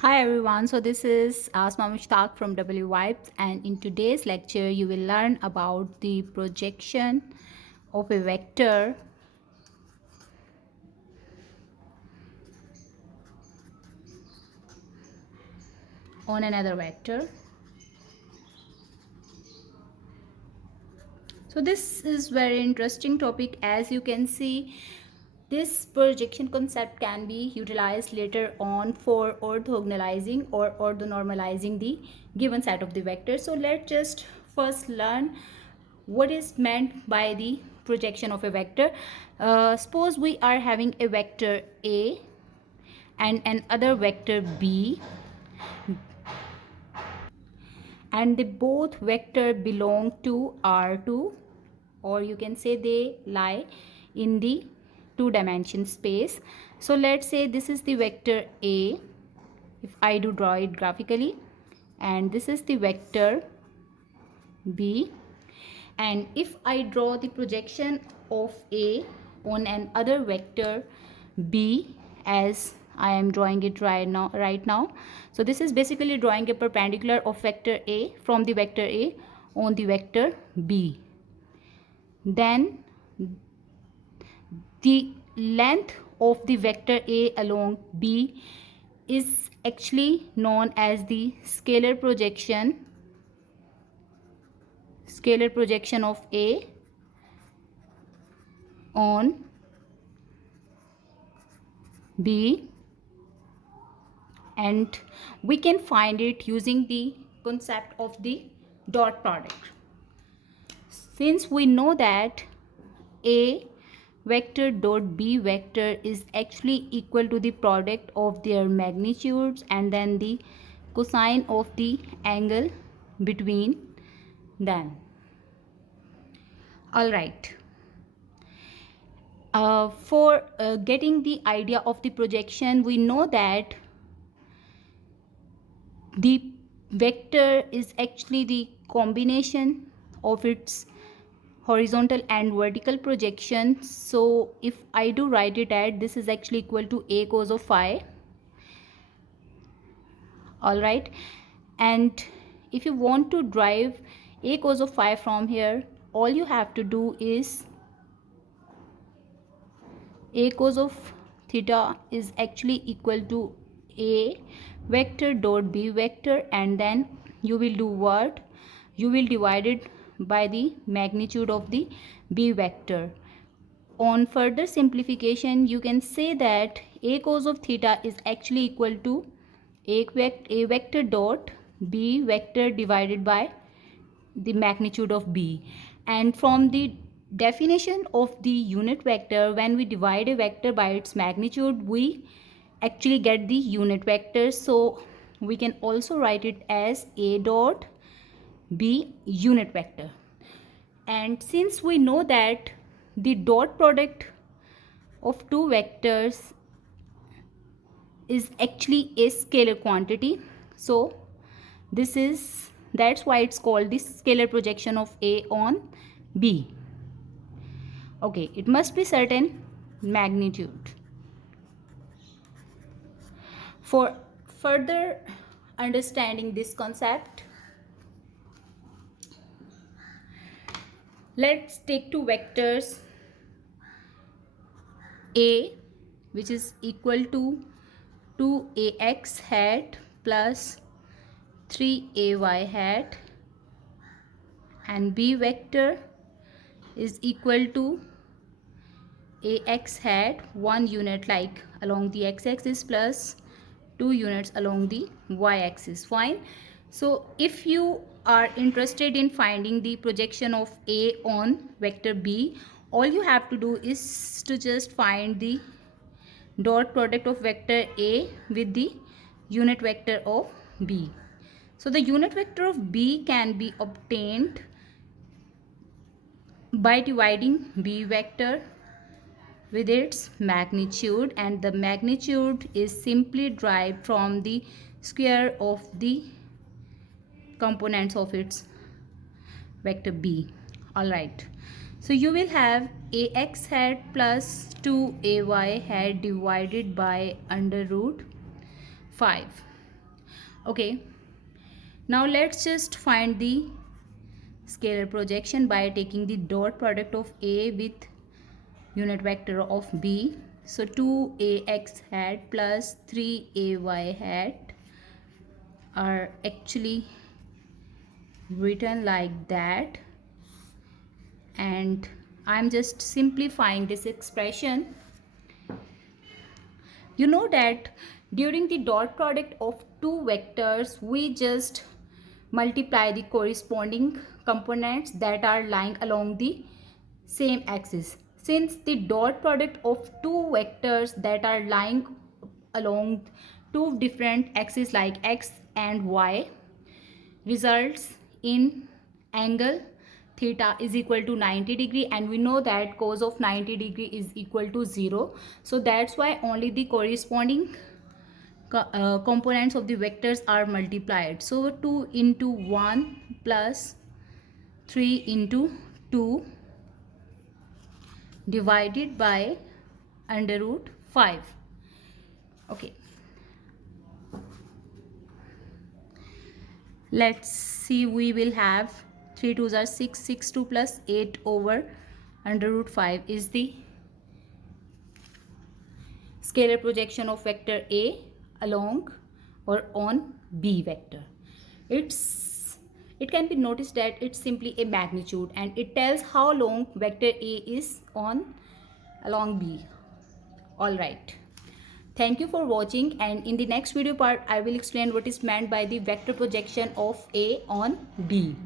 Hi everyone, so this is Asma Mushtaq from eevibes, and in today's lecture you will learn about the projection of a vector on another vector. So this is very interesting topic. As you can see, this projection concept can be utilized later on for orthogonalizing or orthonormalizing the given set of the vectors. So let's just first learn what is meant by the projection of a vector. Suppose we are having a vector A and another vector B, and they both vector belong to R2, or you can say they lie in the two dimension space. So let's say this is the vector A, if I do draw it graphically, and this is the vector B, and if I draw the projection of A on another vector B, as I am drawing it right now. So this is basically drawing a perpendicular of vector A from the vector A on the vector B. Then the length of the vector A along B is actually known as the scalar projection of A on B, and we can find it using the concept of the dot product. Since we know that A vector dot B vector is actually equal to the product of their magnitudes and then the cosine of the angle between them. All right. For getting the idea of the projection, we know that the vector is actually the combination of its horizontal and vertical projection. So if I do write it at, this is actually equal to A cos of phi. All right, and if you want to derive A cos of phi from here, all you have to do is A cos of theta is actually equal to A vector dot B vector, and then you will do what? You will divide it by the magnitude of the B vector. On further simplification, you can say that A cos of theta is actually equal to A vector dot B vector divided by the magnitude of B. And from the definition of the unit vector, when we divide a vector by its magnitude, we actually get the unit vector. So we can also write it as A dot B unit vector. And since we know that the dot product of two vectors is actually a scalar quantity, so that's why it's called the scalar projection of A on B. Okay, it must be certain magnitude. For further understanding this concept, let's take two vectors A, which is equal to 2ax hat plus 3ay hat, and B vector is equal to ax hat 1 unit like along the x-axis plus 2 units along the y-axis. Fine. So if you are interested in finding the projection of A on vector B, all you have to do is to just find the dot product of vector A with the unit vector of B. So the unit vector of B can be obtained by dividing B vector with its magnitude, and the magnitude is simply derived from the square of the components of its vector B. All right, so you will have ax hat plus 2ay hat divided by under root 5. Okay, now let's just find the scalar projection by taking the dot product of A with unit vector of B. So 2ax hat plus 3ay hat are actually written like that, and I'm just simplifying this expression. You know that during the dot product of two vectors, we just multiply the corresponding components that are lying along the same axis. Since the dot product of two vectors that are lying along two different axes like x and y results in angle theta is equal to 90 degree, and we know that cos of 90 degree is equal to 0. So that's why only the corresponding components of the vectors are multiplied. So 2 into 1 plus 3 into 2 divided by under root 5. Okay, let's see. We will have 3 2s are 6, 6 2 plus 8 over under root 5 is the scalar projection of vector A along or on B vector. It can be noticed that it's simply a magnitude, and it tells how long vector A is on along B. All right. Thank you for watching, and in the next video part I will explain what is meant by the vector projection of A on B.